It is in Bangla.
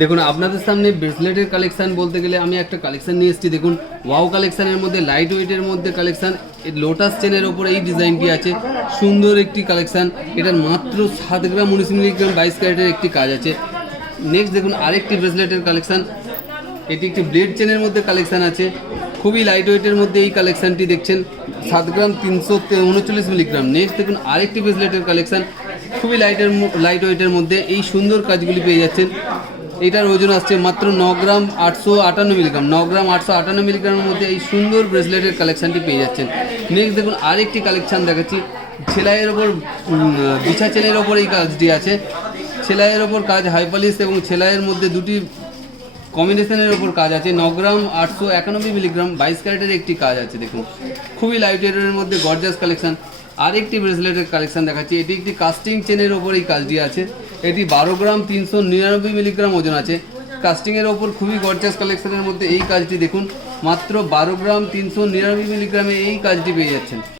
দেখুন আপনাদের সামনে ব্রেসলেটের কালেকশন বলতে গেলে আমি একটা কালেকশন নিয়ে এসেছি। দেখুন ওয়াও কালেকশনের মধ্যে লাইট ওয়েটের মধ্যে কালেকশন, লোটাস চেনের ওপরে এই ডিজাইনটি আছে। সুন্দর একটি কালেকশন, এটার মাত্র 7 গ্রাম 19 মিলিগ্রাম 22 ক্যারেটের একটি কাজ আছে। নেক্সট দেখুন আরেকটি ব্রেসলেটের কালেকশন, এটি একটি ব্লেড চেনের মধ্যে কালেকশন আছে। খুবই লাইট ওয়েটের মধ্যে এই কালেকশনটি দেখছেন, 7 গ্রাম 339 মিলিগ্রাম। নেক্সট দেখুন আরেকটি ব্রেসলেটের কালেকশন, খুবই লাইট ওয়েটের মধ্যে এই সুন্দর কাজগুলি পেয়ে যাচ্ছেন। এটার ওজন আসছে মাত্র 9 গ্রাম 858 মিলিগ্রাম। 9 গ্রাম 858 মিলিগ্রামের মধ্যে এই সুন্দর ব্রেসলেটের কালেকশানটি পেয়ে যাচ্ছেন। নেক্সট দেখুন আরেকটি কালেকশান দেখাচ্ছি, সেলাইয়ের ওপর বিছা চেনের ওপর এই কাজটি আছে। সেলাইয়ের ওপর কাজ হাইপালিশ এবং সেলাইয়ের মধ্যে দুটি কম্বিনেশনের ওপর কাজ আছে। 9 গ্রাম 891 মিলিগ্রাম 22 ক্যারেটের একটি কাজ আছে। দেখুন খুবই লাইট ওয়েটের মধ্যে গর্জাস কালেকশান। আরেকটি ব্রেসলেটের কালেকশান দেখাচ্ছি, এটি একটি কাস্টিং চেনের ওপর এই কাজটি আছে। এটি 12 গ্রাম 399 মিলিগ্রাম ওজন আছে। কাস্টিংয়ের ওপর খুবই গর্জাস কালেকশনের মধ্যে এই কাজটি দেখুন, মাত্র 12 গ্রাম 399 মিলিগ্রামে এই কাজটি পেয়ে যাচ্ছেন।